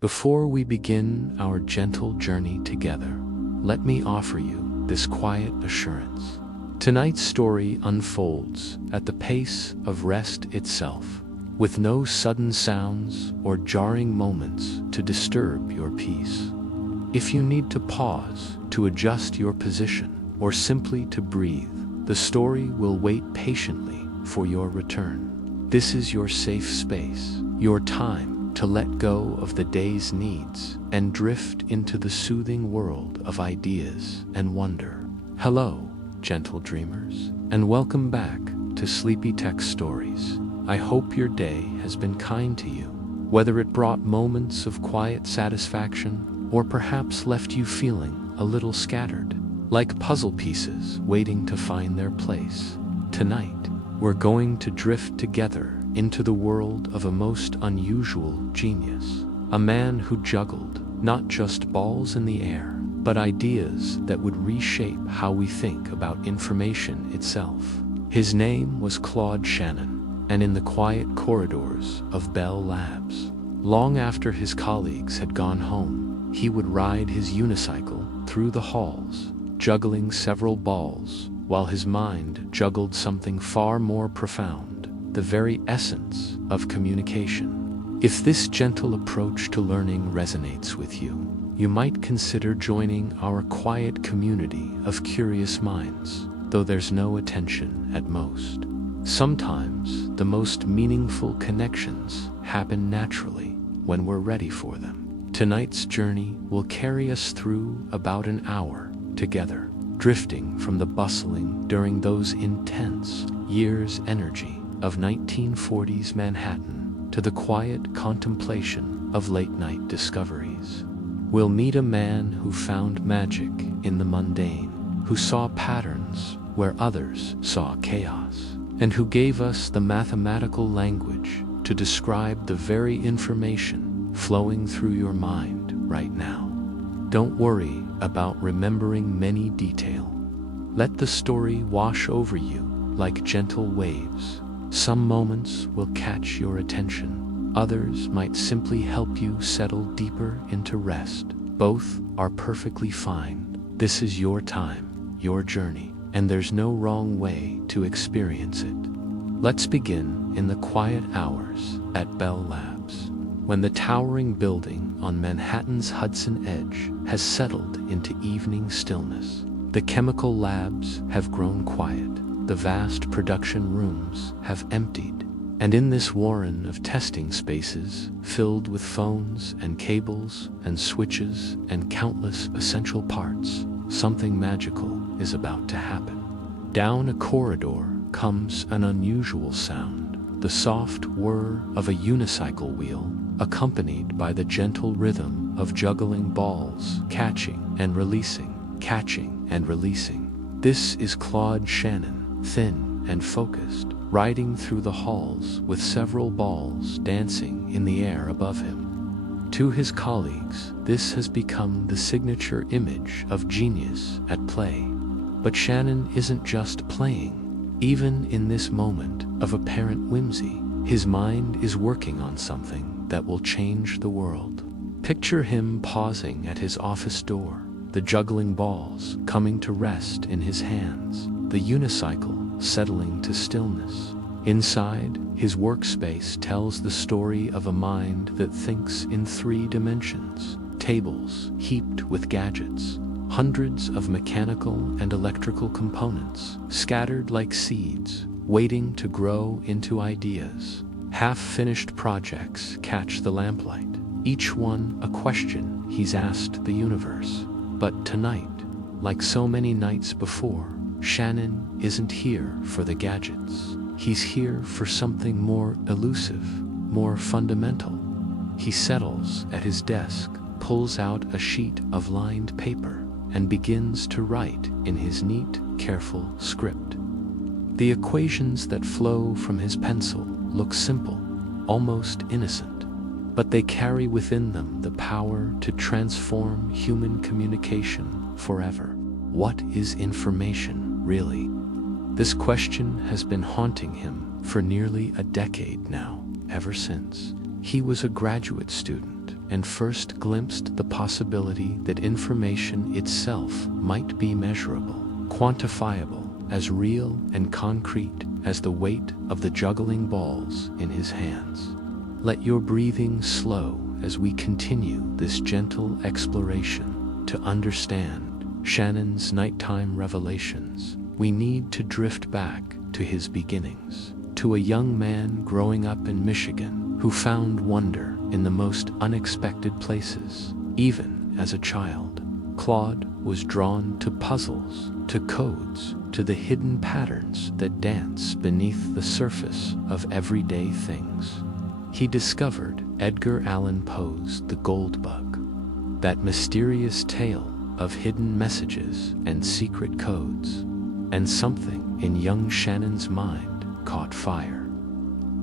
Before we begin our gentle journey together, let me offer you this quiet assurance. Tonight's story unfolds at the pace of rest itself, with no sudden sounds or jarring moments to disturb your peace. If you need to pause, to adjust your position, or simply to breathe, the story will wait patiently for your return. This is your safe space, your time to let go of the day's needs and drift into the soothing world of ideas and wonder. Hello, gentle dreamers, and welcome back to Sleepy Tech Stories. I hope your day has been kind to you, whether it brought moments of quiet satisfaction or perhaps left you feeling a little scattered, like puzzle pieces waiting to find their place. Tonight, we're going to drift together into the world of a most unusual genius, a man who juggled not just balls in the air, but ideas that would reshape how we think about information itself. His name was Claude Shannon, and in the quiet corridors of Bell Labs, long after his colleagues had gone home, he would ride his unicycle through the halls, juggling several balls, while his mind juggled something far more profound, the very essence of communication. If this gentle approach to learning resonates with you, you might consider joining our quiet community of curious minds, though there's no attention at most. Sometimes the most meaningful connections happen naturally when we're ready for them. Tonight's journey will carry us through about an hour together, drifting from the bustling during those intense years' energy of 1940s Manhattan to the quiet contemplation of late-night discoveries. We'll meet a man who found magic in the mundane, who saw patterns where others saw chaos, and who gave us the mathematical language to describe the very information flowing through your mind right now. Don't worry about remembering many details. Let the story wash over you like gentle waves. Some moments will catch your attention. Others might simply help you settle deeper into rest. Both are perfectly fine. This is your time, your journey, and there's no wrong way to experience it. Let's begin in the quiet hours at Bell Labs, when the towering building on Manhattan's Hudson Edge has settled into evening stillness. The chemical labs have grown quiet, the vast production rooms have emptied, and in this warren of testing spaces, filled with phones and cables and switches and countless essential parts, something magical is about to happen. Down a corridor comes an unusual sound, the soft whir of a unicycle wheel, accompanied by the gentle rhythm of juggling balls, catching and releasing, catching and releasing. This is Claude Shannon, thin and focused, riding through the halls with several balls dancing in the air above him. To his colleagues, this has become the signature image of genius at play. But Shannon isn't just playing. Even in this moment of apparent whimsy, his mind is working on something that will change the world. Picture him pausing at his office door, the juggling balls coming to rest in his hands, the unicycle settling to stillness. Inside, his workspace tells the story of a mind that thinks in 3 dimensions, tables heaped with gadgets, hundreds of mechanical and electrical components scattered like seeds, waiting to grow into ideas. Half-finished projects catch the lamplight, each one a question he's asked the universe. But tonight, like so many nights before, Shannon isn't here for the gadgets. He's here for something more elusive, more fundamental. He settles at his desk, pulls out a sheet of lined paper, and begins to write in his neat, careful script. The equations that flow from his pencil look simple, almost innocent, but they carry within them the power to transform human communication forever. What is information, really? This question has been haunting him for nearly a decade now, ever since he was a graduate student and first glimpsed the possibility that information itself might be measurable, quantifiable, as real and concrete as the weight of the juggling balls in his hands. Let your breathing slow as we continue this gentle exploration. To understand Shannon's nighttime revelations, we need to drift back to his beginnings, to a young man growing up in Michigan who found wonder in the most unexpected places. Even as a child, Claude was drawn to puzzles, to codes, to the hidden patterns that dance beneath the surface of everyday things. He discovered Edgar Allan Poe's The Gold Bug, that mysterious tale of hidden messages and secret codes, and something in young Shannon's mind caught fire.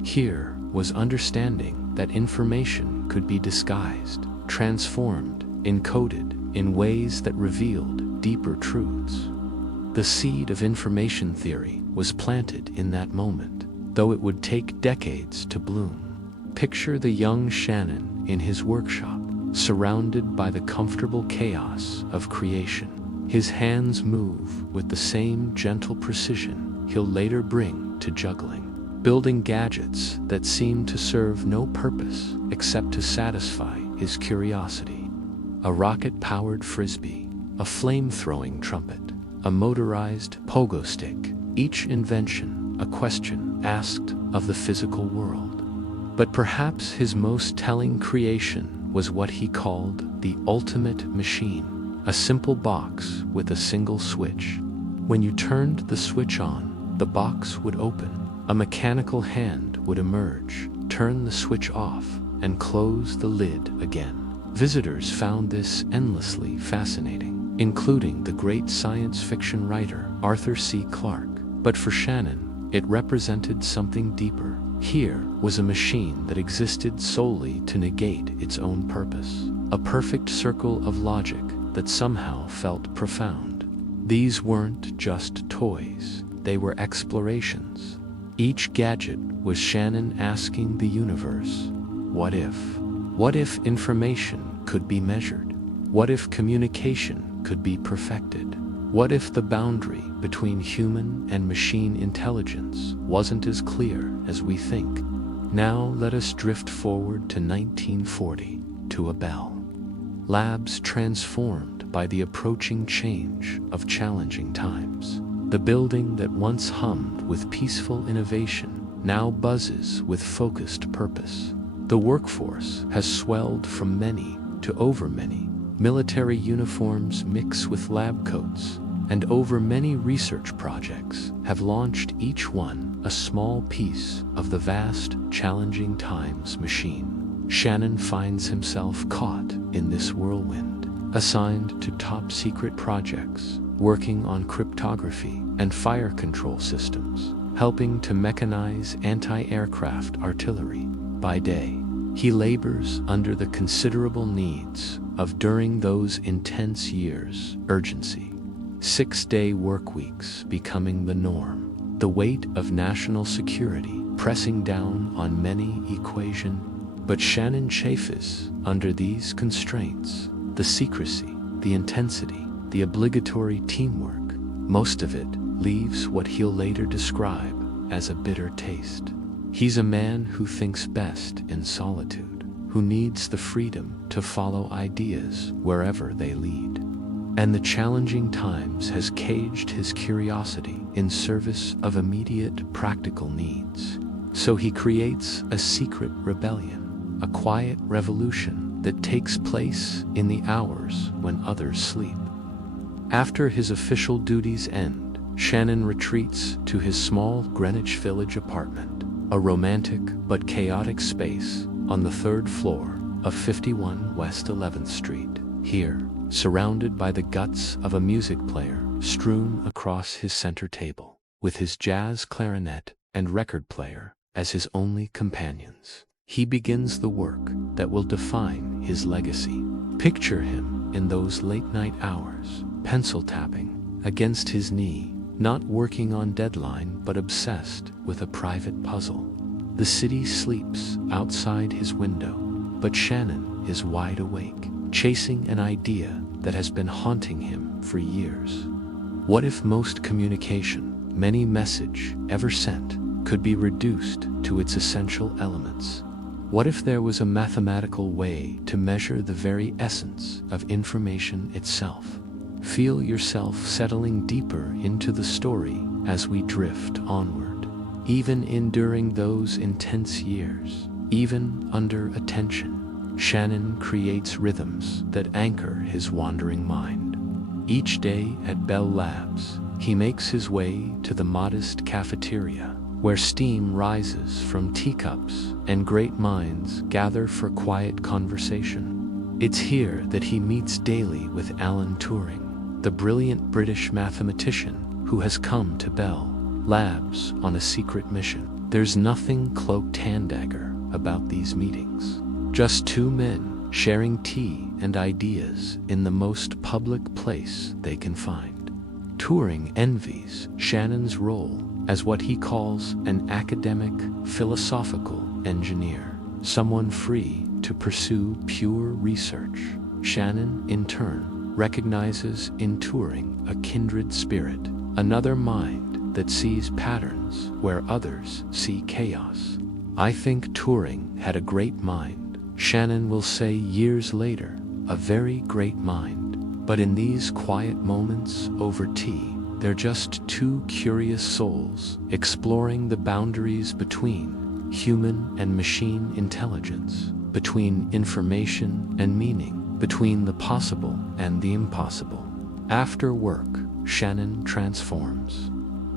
Here was understanding that information could be disguised, transformed, encoded in ways that revealed deeper truths. The seed of information theory was planted in that moment, though it would take decades to bloom. Picture the young Shannon in his workshop, surrounded by the comfortable chaos of creation. His hands move with the same gentle precision he'll later bring to juggling, building gadgets that seem to serve no purpose except to satisfy his curiosity. A rocket-powered frisbee, a flame-throwing trumpet, a motorized pogo stick, each invention a question asked of the physical world. But perhaps his most telling creation was what he called the ultimate machine, a simple box with a single switch. When you turned the switch on, the box would open. A mechanical hand would emerge, turn the switch off, and close the lid again. Visitors found this endlessly fascinating, including the great science fiction writer Arthur C. Clarke. But for Shannon, it represented something deeper. Here was a machine that existed solely to negate its own purpose, a perfect circle of logic that somehow felt profound. These weren't just toys, they were explorations. Each gadget was Shannon asking the universe, what if? What if information could be measured? What if communication could be perfected? What if the boundary between human and machine intelligence wasn't as clear as we think? Now let us drift forward to 1940, to a Bell Labs transformed by the approaching change of challenging times. The building that once hummed with peaceful innovation now buzzes with focused purpose. The workforce has swelled from many to over many. Military uniforms mix with lab coats, and over many research projects have launched, each one a small piece of the vast, challenging times machine. Shannon finds himself caught in this whirlwind, assigned to top-secret projects, working on cryptography and fire control systems, helping to mechanize anti-aircraft artillery. By day, he labors under the considerable needs of, during those intense years, urgency. 6-day work weeks becoming the norm, the weight of national security pressing down on many equations. But Shannon chafes under these constraints, the secrecy, the intensity, the obligatory teamwork. Most of it leaves what he'll later describe as a bitter taste. He's a man who thinks best in solitude, who needs the freedom to follow ideas wherever they lead. And the challenging times has caged his curiosity in service of immediate practical needs. So he creates a secret rebellion, a quiet revolution that takes place in the hours when others sleep. After his official duties end, Shannon retreats to his small Greenwich Village apartment, a romantic but chaotic space on the 3rd floor of 51 West 11th Street. Here, surrounded by the guts of a music player strewn across his center table, with his jazz clarinet and record player as his only companions, he begins the work that will define his legacy. Picture him in those late-night hours, pencil tapping against his knee, not working on deadline but obsessed with a private puzzle. The city sleeps outside his window, But Shannon is wide awake, chasing an idea that has been haunting him for years. What if most communication, many message ever sent, could be reduced to its essential elements? What if there was a mathematical way to measure the very essence of information itself? Feel yourself settling deeper into the story as we drift onward. Even enduring those intense years, even under attention, Shannon creates rhythms that anchor his wandering mind. Each day at Bell Labs, he makes his way to the modest cafeteria, where steam rises from teacups and great minds gather for quiet conversation. It's here that he meets daily with Alan Turing, the brilliant British mathematician who has come to Bell Labs on a secret mission. There's nothing cloak-and-dagger about these meetings. Just two men sharing tea and ideas in the most public place they can find. Turing envies Shannon's role as what he calls an academic, philosophical engineer, someone free to pursue pure research. Shannon, in turn, recognizes in Turing a kindred spirit, another mind that sees patterns where others see chaos. "I think Turing had a great mind," Shannon will say years later, "a very great mind. But in these quiet moments over tea, they're just two curious souls exploring the boundaries between human and machine intelligence, between information and meaning, between the possible and the impossible." After work, Shannon transforms.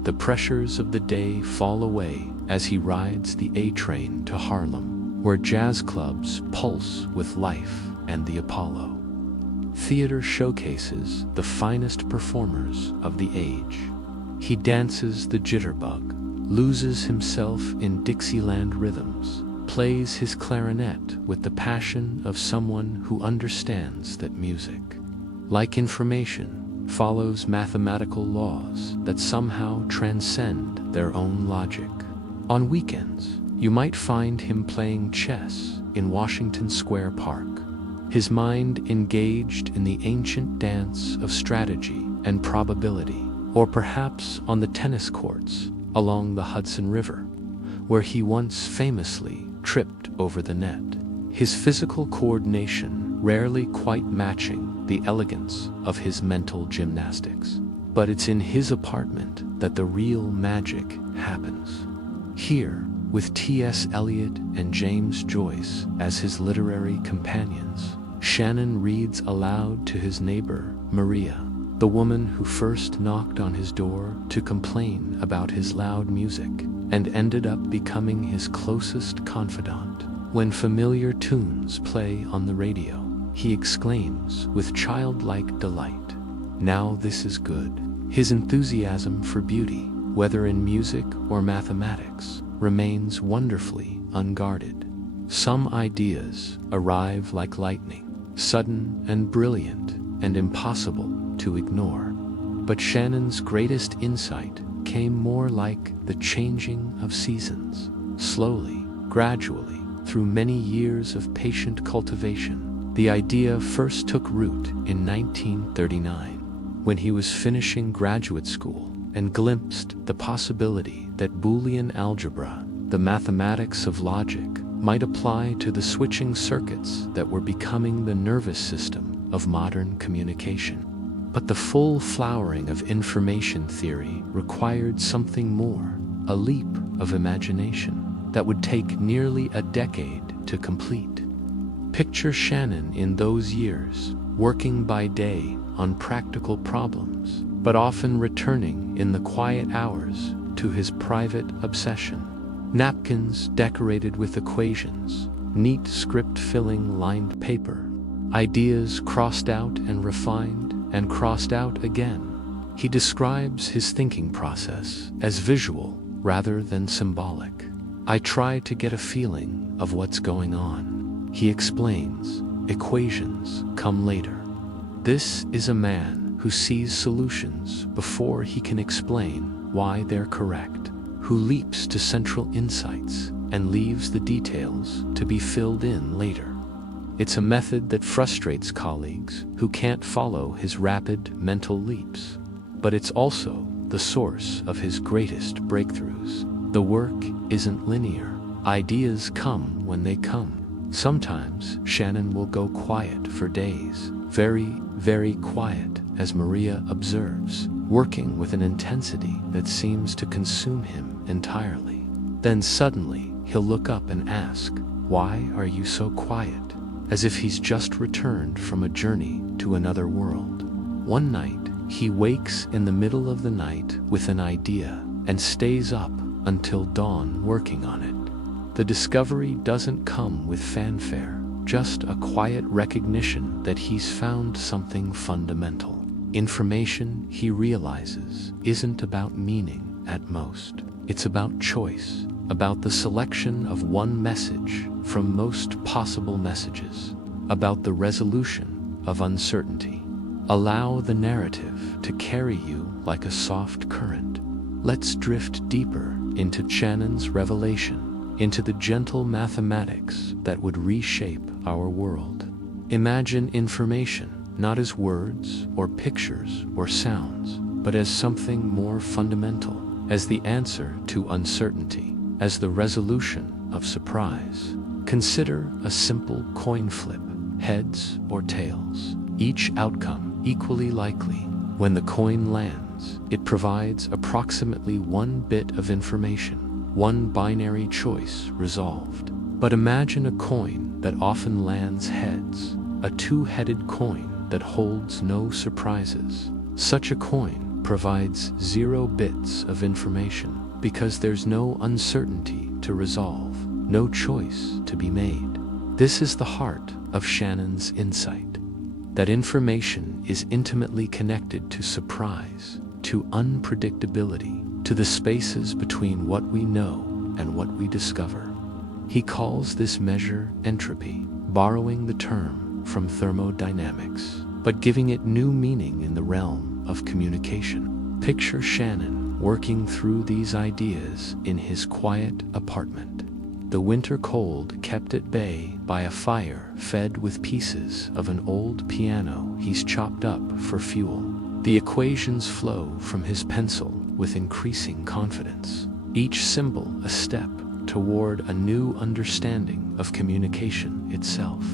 The pressures of the day fall away as he rides the A train to Harlem, where jazz clubs pulse with life and the Apollo. Theater showcases the finest performers of the age. He dances the jitterbug, loses himself in Dixieland rhythms, plays his clarinet with the passion of someone who understands that music, like information, follows mathematical laws that somehow transcend their own logic. On weekends, you might find him playing chess in Washington Square Park, his mind engaged in the ancient dance of strategy and probability, or perhaps on the tennis courts along the Hudson River, where he once famously tripped over the net, his physical coordination rarely quite matching the elegance of his mental gymnastics. But it's in his apartment that the real magic happens. Here, with T.S. Eliot and James Joyce as his literary companions, Shannon reads aloud to his neighbor, Maria, the woman who first knocked on his door to complain about his loud music and ended up becoming his closest confidant. When familiar tunes play on the radio, he exclaims with childlike delight, "Now this is good." His enthusiasm for beauty, whether in music or mathematics, remains wonderfully unguarded. Some ideas arrive like lightning, sudden and brilliant and impossible to ignore. But Shannon's greatest insight came more like the changing of seasons, slowly, gradually, through many years of patient cultivation. The idea first took root in 1939, when he was finishing graduate school and glimpsed the possibility that Boolean algebra, the mathematics of logic, might apply to the switching circuits that were becoming the nervous system of modern communication. But the full flowering of information theory required something more, a leap of imagination that would take nearly a decade to complete. Picture Shannon in those years, working by day on practical problems, but often returning in the quiet hours to his private obsession. Napkins decorated with equations, neat script-filling lined paper, ideas crossed out and refined and crossed out again. He describes his thinking process as visual rather than symbolic. "I try to get a feeling of what's going on," he explains. "Equations come later." This is a man who sees solutions before he can explain why they're correct, who leaps to central insights and leaves the details to be filled in later. It's a method that frustrates colleagues who can't follow his rapid mental leaps. But it's also the source of his greatest breakthroughs. The work isn't linear. Ideas come when they come. Sometimes Shannon will go quiet for days, very, very quiet, as Maria observes, working with an intensity that seems to consume him entirely. Then suddenly, he'll look up and ask, "Why are you so quiet?" As if he's just returned from a journey to another world. One night, he wakes in the middle of the night with an idea and stays up until dawn working on it. The discovery doesn't come with fanfare, just a quiet recognition that he's found something fundamental. Information, he realizes, isn't about meaning at most. It's about choice, about the selection of one message from most possible messages, about the resolution of uncertainty. Allow the narrative to carry you like a soft current. Let's drift deeper into Shannon's revelation, into the gentle mathematics that would reshape our world. Imagine information not as words or pictures or sounds, but as something more fundamental, as the answer to uncertainty, as the resolution of surprise. Consider a simple coin flip, heads or tails, each outcome equally likely. When the coin lands, it provides approximately one bit of information, one binary choice resolved. But imagine a coin that often lands heads, a two-headed coin that holds no surprises. Such a coin provides 0 bits of information because there's no uncertainty to resolve, no choice to be made. This is the heart of Shannon's insight, that information is intimately connected to surprise, to unpredictability, to the spaces between what we know and what we discover. He calls this measure entropy, borrowing the term from thermodynamics, but giving it new meaning in the realm of communication. Picture Shannon working through these ideas in his quiet apartment. The winter cold kept at bay by a fire fed with pieces of an old piano he's chopped up for fuel. The equations flow from his pencil with increasing confidence, each symbol a step toward a new understanding of communication itself.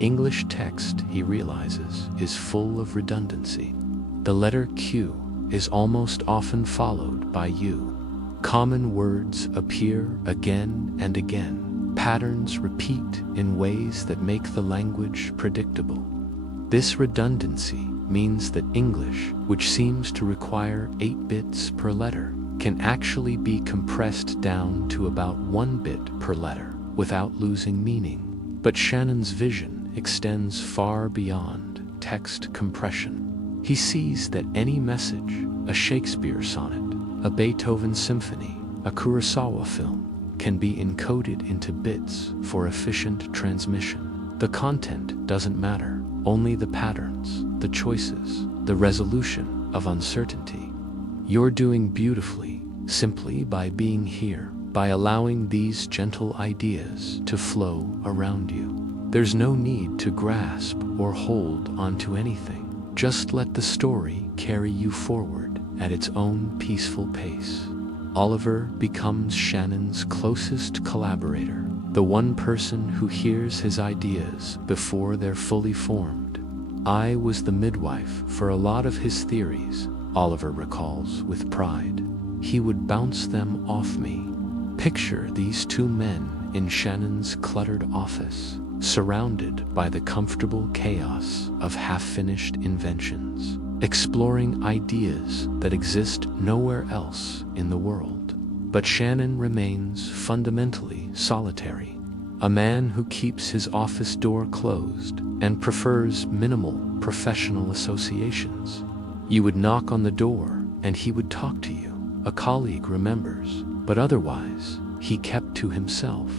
English text, he realizes, is full of redundancy. The letter Q is almost often followed by U. Common words appear again and again. Patterns repeat in ways that make the language predictable. This redundancy means that English, which seems to require 8 bits per letter, can actually be compressed down to about 1 bit per letter without losing meaning. But Shannon's vision extends far beyond text compression. He sees that any message, a Shakespeare sonnet, a Beethoven symphony, a Kurosawa film, can be encoded into bits for efficient transmission. The content doesn't matter, only the patterns, the choices, the resolution of uncertainty. You're doing beautifully, simply by being here, by allowing these gentle ideas to flow around you. There's no need to grasp or hold onto anything. Just let the story carry you forward at its own peaceful pace. Oliver becomes Shannon's closest collaborator, the one person who hears his ideas before they're fully formed. I was the midwife for a lot of his theories, Oliver recalls with pride. He would bounce them off me. Picture these two men in Shannon's cluttered office, surrounded by the comfortable chaos of half-finished inventions, exploring ideas that exist nowhere else in the world. But Shannon remains fundamentally solitary, a man who keeps his office door closed and prefers minimal professional associations. You would knock on the door and he would talk to you, a colleague remembers, but otherwise, he kept to himself.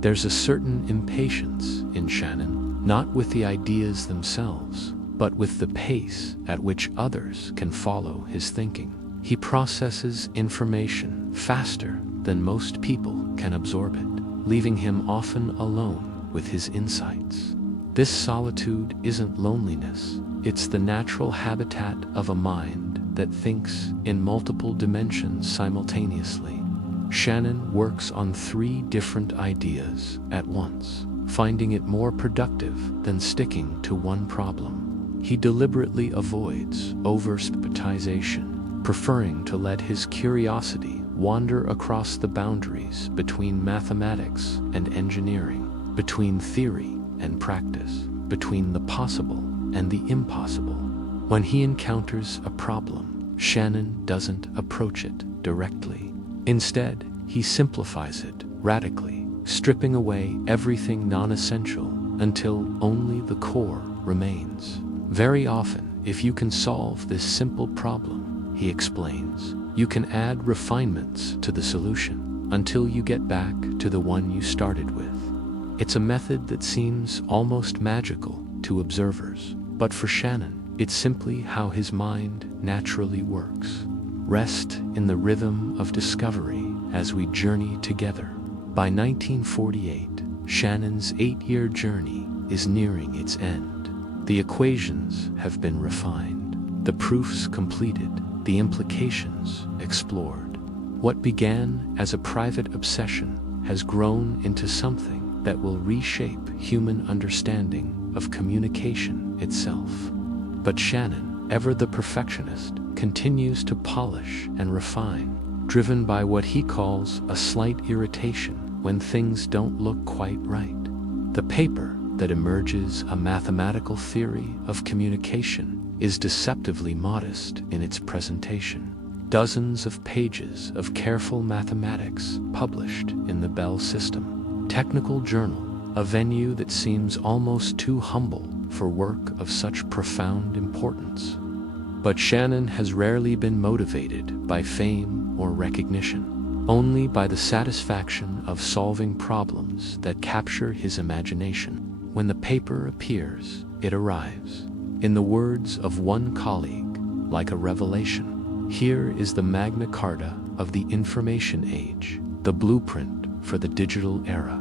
There's a certain impatience in Shannon, not with the ideas themselves, but with the pace at which others can follow his thinking. He processes information faster than most people can absorb it, leaving him often alone with his insights. This solitude isn't loneliness, it's the natural habitat of a mind that thinks in multiple dimensions simultaneously. Shannon works on 3 different ideas at once, finding it more productive than sticking to one problem. He deliberately avoids over-systematization, preferring to let his curiosity wander across the boundaries between mathematics and engineering, between theory and practice, between the possible and the impossible. When he encounters a problem, Shannon doesn't approach it directly. Instead, he simplifies it radically, stripping away everything non-essential until only the core remains. Very often, if you can solve this simple problem, he explains, you can add refinements to the solution until you get back to the one you started with. It's a method that seems almost magical to observers, but for Shannon, it's simply how his mind naturally works. Rest in the rhythm of discovery as we journey together. By 1948, Shannon's 8-year journey is nearing its end. The equations have been refined, the proofs completed, the implications explored. What began as a private obsession has grown into something that will reshape human understanding of communication itself. But Shannon, ever the perfectionist, continues to polish and refine, driven by what he calls a slight irritation when things don't look quite right. The paper that emerges a mathematical theory of communication is deceptively modest in its presentation. Dozens of pages of careful mathematics published in the Bell System Technical Journal, a venue that seems almost too humble for work of such profound importance. But Shannon has rarely been motivated by fame or recognition, only by the satisfaction of solving problems that capture his imagination. When the paper appears, it arrives. In the words of one colleague, like a revelation. Here is the Magna Carta of the information age, the blueprint for the digital era,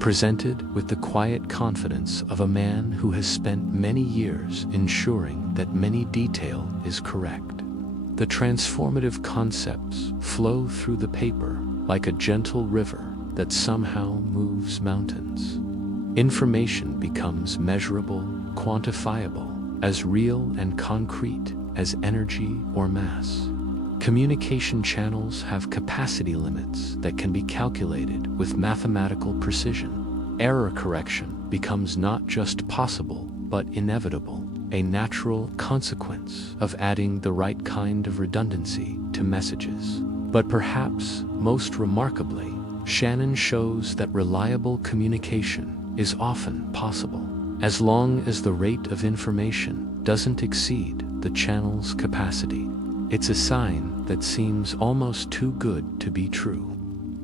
presented with the quiet confidence of a man who has spent many years ensuring that many detail is correct. The transformative concepts flow through the paper like a gentle river that somehow moves mountains. Information becomes measurable, quantifiable, as real and concrete as energy or mass. Communication channels have capacity limits that can be calculated with mathematical precision. Error correction becomes not just possible, but inevitable, a natural consequence of adding the right kind of redundancy to messages. But perhaps most remarkably, Shannon shows that reliable communication is often possible, as long as the rate of information doesn't exceed the channel's capacity. It's a sign that seems almost too good to be true.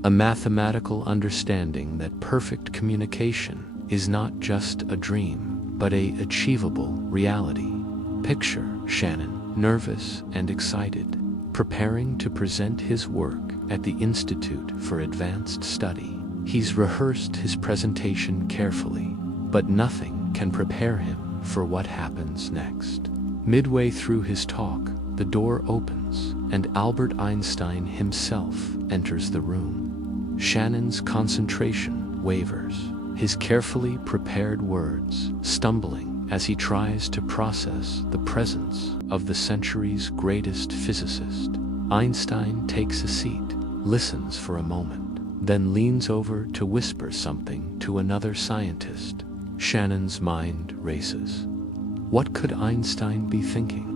A mathematical understanding that perfect communication is not just a dream, but an achievable reality. Picture Shannon, nervous and excited, preparing to present his work at the Institute for Advanced Study. He's rehearsed his presentation carefully, but nothing can prepare him for what happens next. Midway through his talk, the door opens, and Albert Einstein himself enters the room. Shannon's concentration wavers, his carefully prepared words stumbling as he tries to process the presence of the century's greatest physicist. Einstein takes a seat, listens for a moment, then leans over to whisper something to another scientist. Shannon's mind races. What could Einstein be thinking?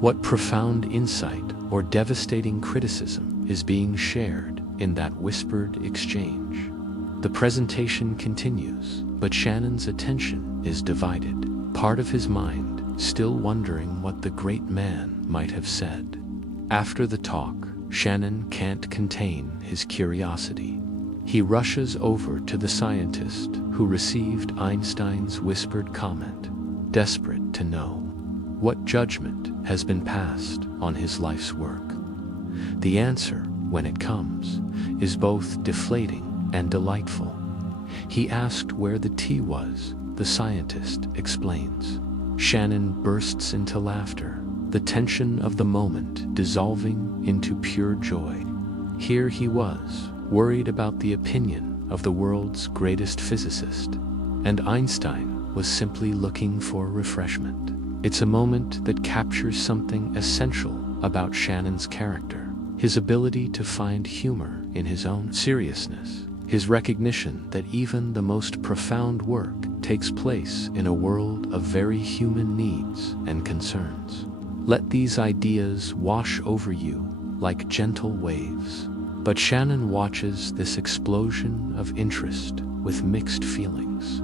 What profound insight or devastating criticism is being shared in that whispered exchange? The presentation continues, but Shannon's attention is divided, part of his mind still wondering what the great man might have said. After the talk, Shannon can't contain his curiosity. He rushes over to the scientist who received Einstein's whispered comment, desperate to know what judgment has been passed on his life's work. The answer, when it comes, is both deflating and delightful. He asked where the tea was, the scientist explains. Shannon bursts into laughter, the tension of the moment dissolving into pure joy. Here he was, worried about the opinion of the world's greatest physicist, and Einstein was simply looking for refreshment. It's a moment that captures something essential about Shannon's character, his ability to find humor in his own seriousness, his recognition that even the most profound work takes place in a world of very human needs and concerns. Let these ideas wash over you like gentle waves. But Shannon watches this explosion of interest with mixed feelings.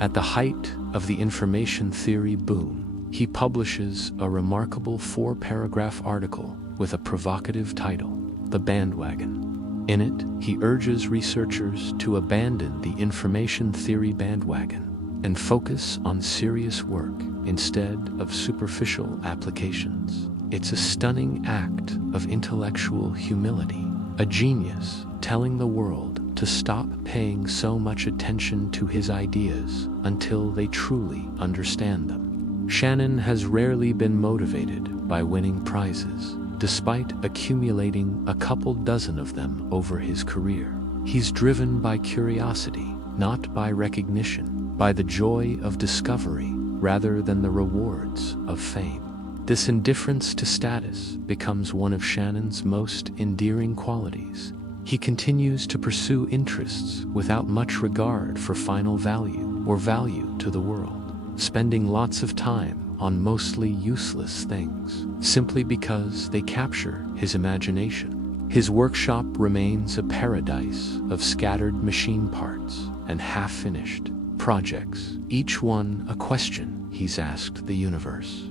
At the height of the information theory boom, he publishes a remarkable 4-paragraph article with a provocative title, The Bandwagon. In it, he urges researchers to abandon the information theory bandwagon and focus on serious work instead of superficial applications. It's a stunning act of intellectual humility, a genius telling the world to stop paying so much attention to his ideas until they truly understand them. Shannon has rarely been motivated by winning prizes, despite accumulating a couple dozen of them over his career. He's driven by curiosity, not by recognition, by the joy of discovery rather than the rewards of fame. This indifference to status becomes one of Shannon's most endearing qualities. He continues to pursue interests without much regard for final value or value to the world, spending lots of time on mostly useless things, simply because they capture his imagination. His workshop remains a paradise of scattered machine parts and half-finished projects, each one a question he's asked the universe.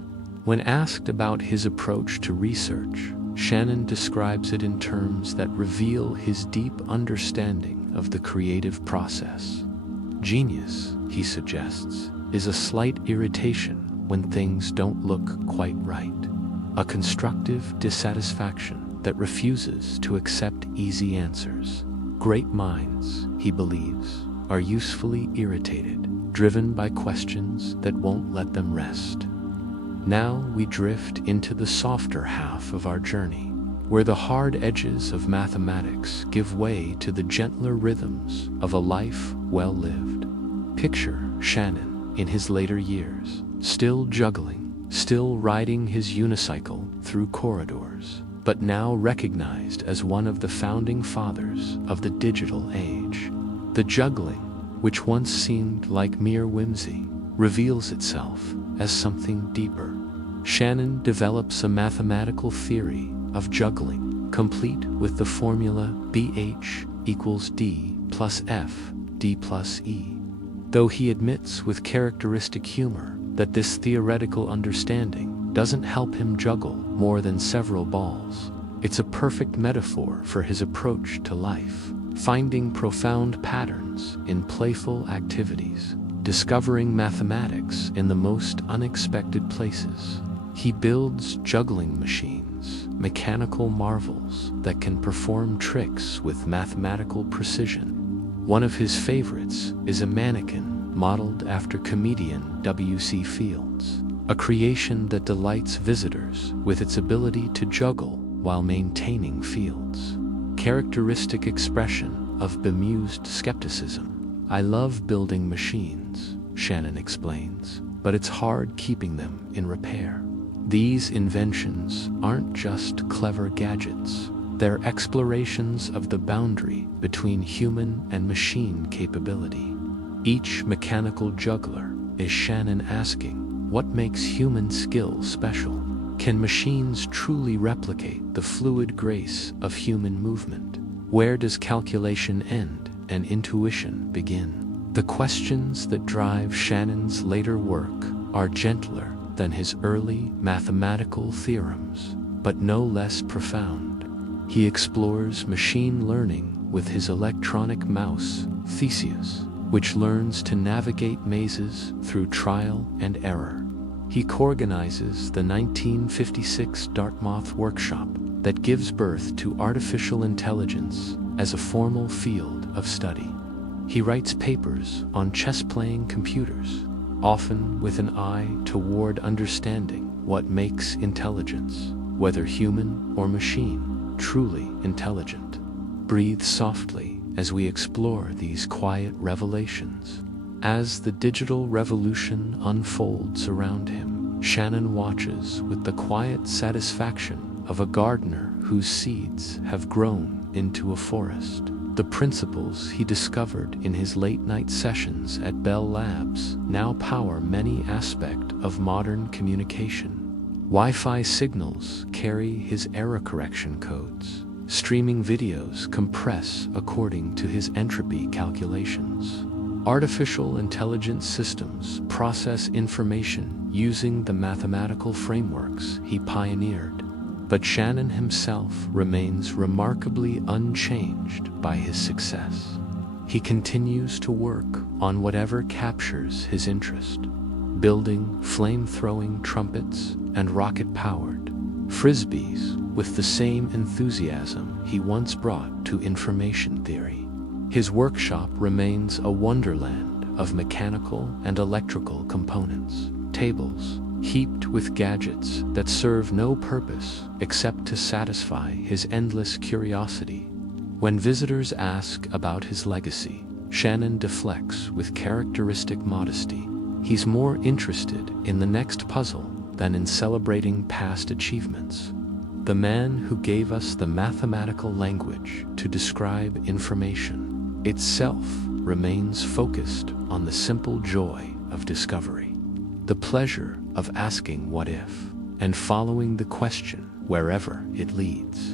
When asked about his approach to research, Shannon describes it in terms that reveal his deep understanding of the creative process. Genius, he suggests, is a slight irritation when things don't look quite right, a constructive dissatisfaction that refuses to accept easy answers. Great minds, he believes, are usefully irritated, driven by questions that won't let them rest. Now we drift into the softer half of our journey, where the hard edges of mathematics give way to the gentler rhythms of a life well lived. Picture Shannon in his later years, still juggling, still riding his unicycle through corridors, but now recognized as one of the founding fathers of the digital age. The juggling, which once seemed like mere whimsy, reveals itself as something deeper. Shannon develops a mathematical theory of juggling, complete with the formula BH equals D plus F, D plus E. Though he admits with characteristic humor that this theoretical understanding doesn't help him juggle more than several balls, it's a perfect metaphor for his approach to life, finding profound patterns in playful activities, discovering mathematics in the most unexpected places. He builds juggling machines, mechanical marvels that can perform tricks with mathematical precision. One of his favorites is a mannequin modeled after comedian W.C. Fields, a creation that delights visitors with its ability to juggle while maintaining Fields' characteristic expression of bemused skepticism. I love building machines, Shannon explains, but it's hard keeping them in repair. These inventions aren't just clever gadgets. They're explorations of the boundary between human and machine capability. Each mechanical juggler is Shannon asking, what makes human skill special? Can machines truly replicate the fluid grace of human movement? Where does calculation end and intuition begin? The questions that drive Shannon's later work are gentler than his early mathematical theorems, but no less profound. He explores machine learning with his electronic mouse, Theseus, which learns to navigate mazes through trial and error. He co-organizes the 1956 Dartmouth workshop that gives birth to artificial intelligence as a formal field of study. He writes papers on chess-playing computers, often with an eye toward understanding what makes intelligence, whether human or machine, truly intelligent. Breathe softly as we explore these quiet revelations. As the digital revolution unfolds around him, Shannon watches with the quiet satisfaction of a gardener whose seeds have grown into a forest. The principles he discovered in his late-night sessions at Bell Labs now power many aspects of modern communication. Wi-Fi signals carry his error correction codes. Streaming videos compress according to his entropy calculations. Artificial intelligence systems process information using the mathematical frameworks he pioneered. But Shannon himself remains remarkably unchanged by his success. He continues to work on whatever captures his interest, building flame-throwing trumpets and rocket-powered frisbees with the same enthusiasm he once brought to information theory. His workshop remains a wonderland of mechanical and electrical components, tables heaped with gadgets that serve no purpose except to satisfy his endless curiosity. When visitors ask about his legacy, Shannon deflects with characteristic modesty. He's more interested in the next puzzle than in celebrating past achievements. The man who gave us the mathematical language to describe information itself remains focused on the simple joy of discovery, the pleasure of asking what if, and following the question wherever it leads.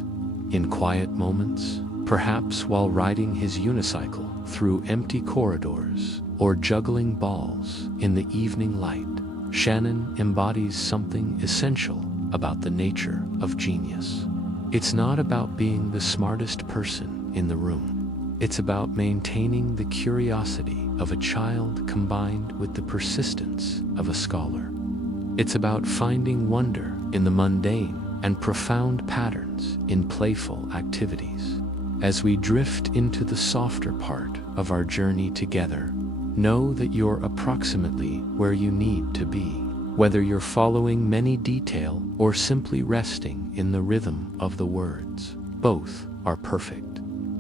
In quiet moments, perhaps while riding his unicycle through empty corridors or juggling balls in the evening light, Shannon embodies something essential about the nature of genius. It's not about being the smartest person in the room. It's about maintaining the curiosity of a child combined with the persistence of a scholar. It's about finding wonder in the mundane and profound patterns in playful activities. As we drift into the softer part of our journey together, know that you're approximately where you need to be, whether you're following many detail or simply resting in the rhythm of the words. Both are perfect.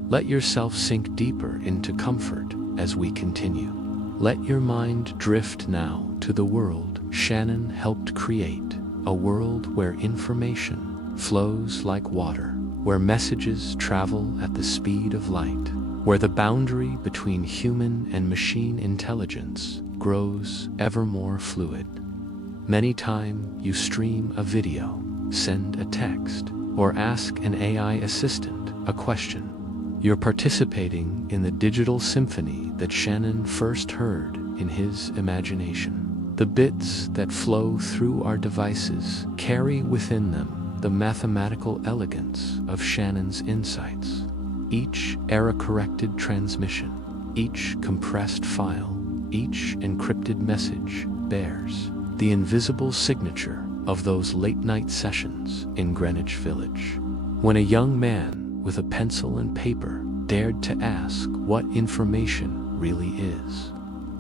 Let yourself sink deeper into comfort as we continue. Let your mind drift now to the world Shannon helped create, a world where information flows like water, where messages travel at the speed of light, where the boundary between human and machine intelligence grows ever more fluid. Many times you stream a video, send a text, or ask an AI assistant a question. You're participating in the digital symphony that Shannon first heard in his imagination. The bits that flow through our devices carry within them the mathematical elegance of Shannon's insights. Each error-corrected transmission, each compressed file, each encrypted message bears the invisible signature of those late-night sessions in Greenwich Village. When a young man with a pencil and paper dared to ask what information really is,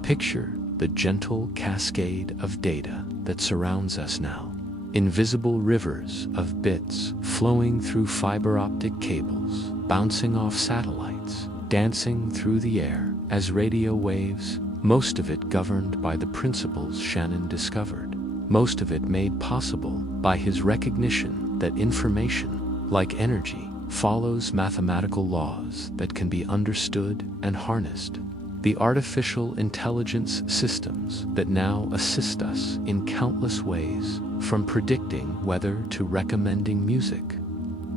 picture the gentle cascade of data that surrounds us now. Invisible rivers of bits flowing through fiber optic cables, bouncing off satellites, dancing through the air as radio waves, most of it governed by the principles Shannon discovered, most of it made possible by his recognition that information, like energy, follows mathematical laws that can be understood and harnessed. The artificial intelligence systems that now assist us in countless ways, from predicting weather to recommending music.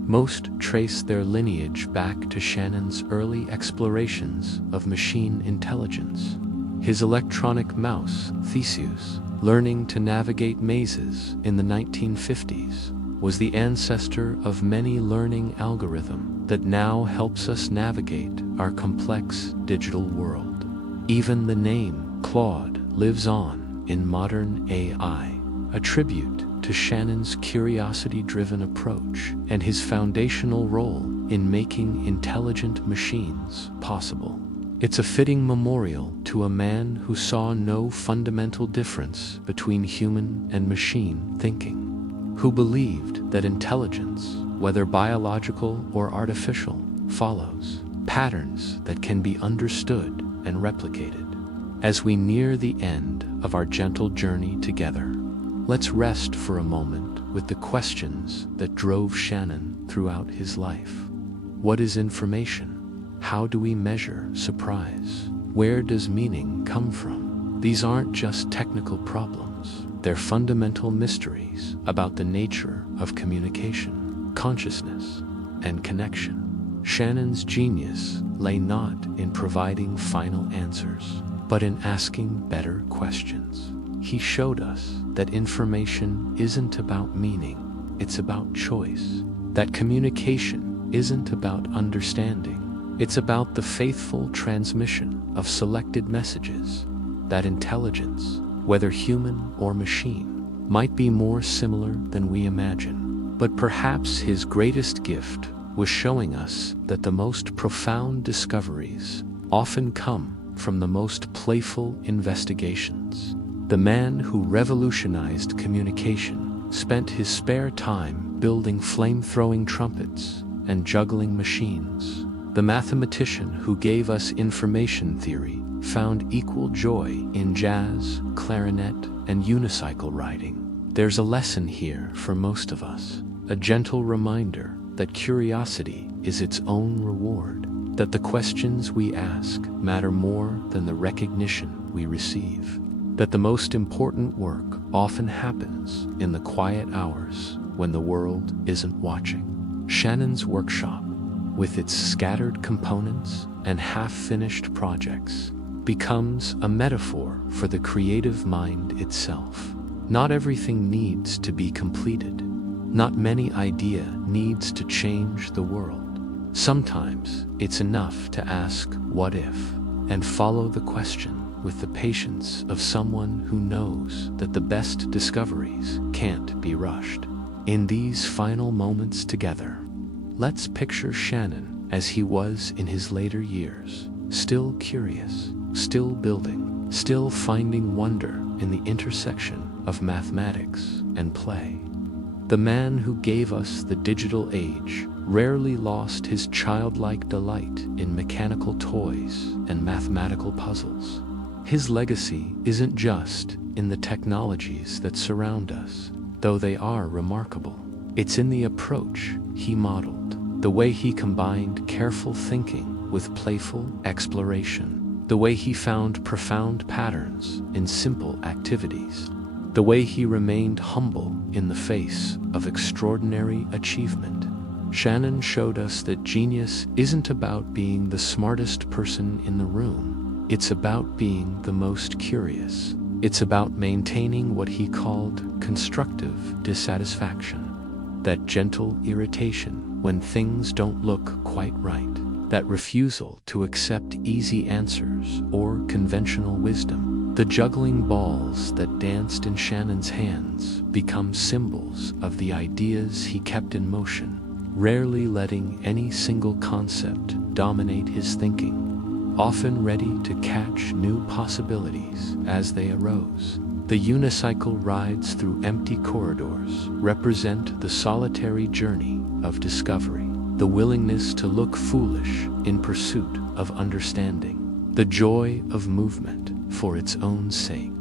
Most trace their lineage back to Shannon's early explorations of machine intelligence. His electronic mouse, Theseus, learning to navigate mazes in the 1950s, was the ancestor of many learning algorithm that now helps us navigate our complex digital world. Even the name Claude lives on in modern AI, a tribute to Shannon's curiosity-driven approach and his foundational role in making intelligent machines possible. It's a fitting memorial to a man who saw no fundamental difference between human and machine thinking, who believed that intelligence, whether biological or artificial, follows patterns that can be understood and replicated. As we near the end of our gentle journey together, let's rest for a moment with the questions that drove Shannon throughout his life. What is information? How do we measure surprise? Where does meaning come from? These aren't just technical problems. They're fundamental mysteries about the nature of communication, consciousness, and connection. Shannon's genius lay not in providing final answers, but in asking better questions. He showed us that information isn't about meaning, it's about choice. That communication isn't about understanding, it's about the faithful transmission of selected messages. That intelligence, whether human or machine, might be more similar than we imagine. But perhaps his greatest gift was showing us that the most profound discoveries often come from the most playful investigations. The man who revolutionized communication spent his spare time building flame-throwing trumpets and juggling machines. The mathematician who gave us information theory found equal joy in jazz, clarinet, and unicycle riding. There's a lesson here for most of us, a gentle reminder that curiosity is its own reward, that the questions we ask matter more than the recognition we receive, that the most important work often happens in the quiet hours when the world isn't watching. Shannon's workshop, with its scattered components and half-finished projects, becomes a metaphor for the creative mind itself. Not everything needs to be completed. Not many idea needs to change the world. Sometimes it's enough to ask what if, and follow the question with the patience of someone who knows that the best discoveries can't be rushed. In these final moments together, let's picture Shannon as he was in his later years, still curious, still building, still finding wonder in the intersection of mathematics and play. The man who gave us the digital age rarely lost his childlike delight in mechanical toys and mathematical puzzles. His legacy isn't just in the technologies that surround us, though they are remarkable. It's in the approach he modeled, the way he combined careful thinking with playful exploration, the way he found profound patterns in simple activities, the way he remained humble in the face of extraordinary achievement. Shannon showed us that genius isn't about being the smartest person in the room. It's about being the most curious. It's about maintaining what he called constructive dissatisfaction, that gentle irritation when things don't look quite right, that refusal to accept easy answers or conventional wisdom. The juggling balls that danced in Shannon's hands become symbols of the ideas he kept in motion, rarely letting any single concept dominate his thinking, often ready to catch new possibilities as they arose. The unicycle rides through empty corridors represent the solitary journey of discovery, the willingness to look foolish in pursuit of understanding, the joy of movement for its own sake.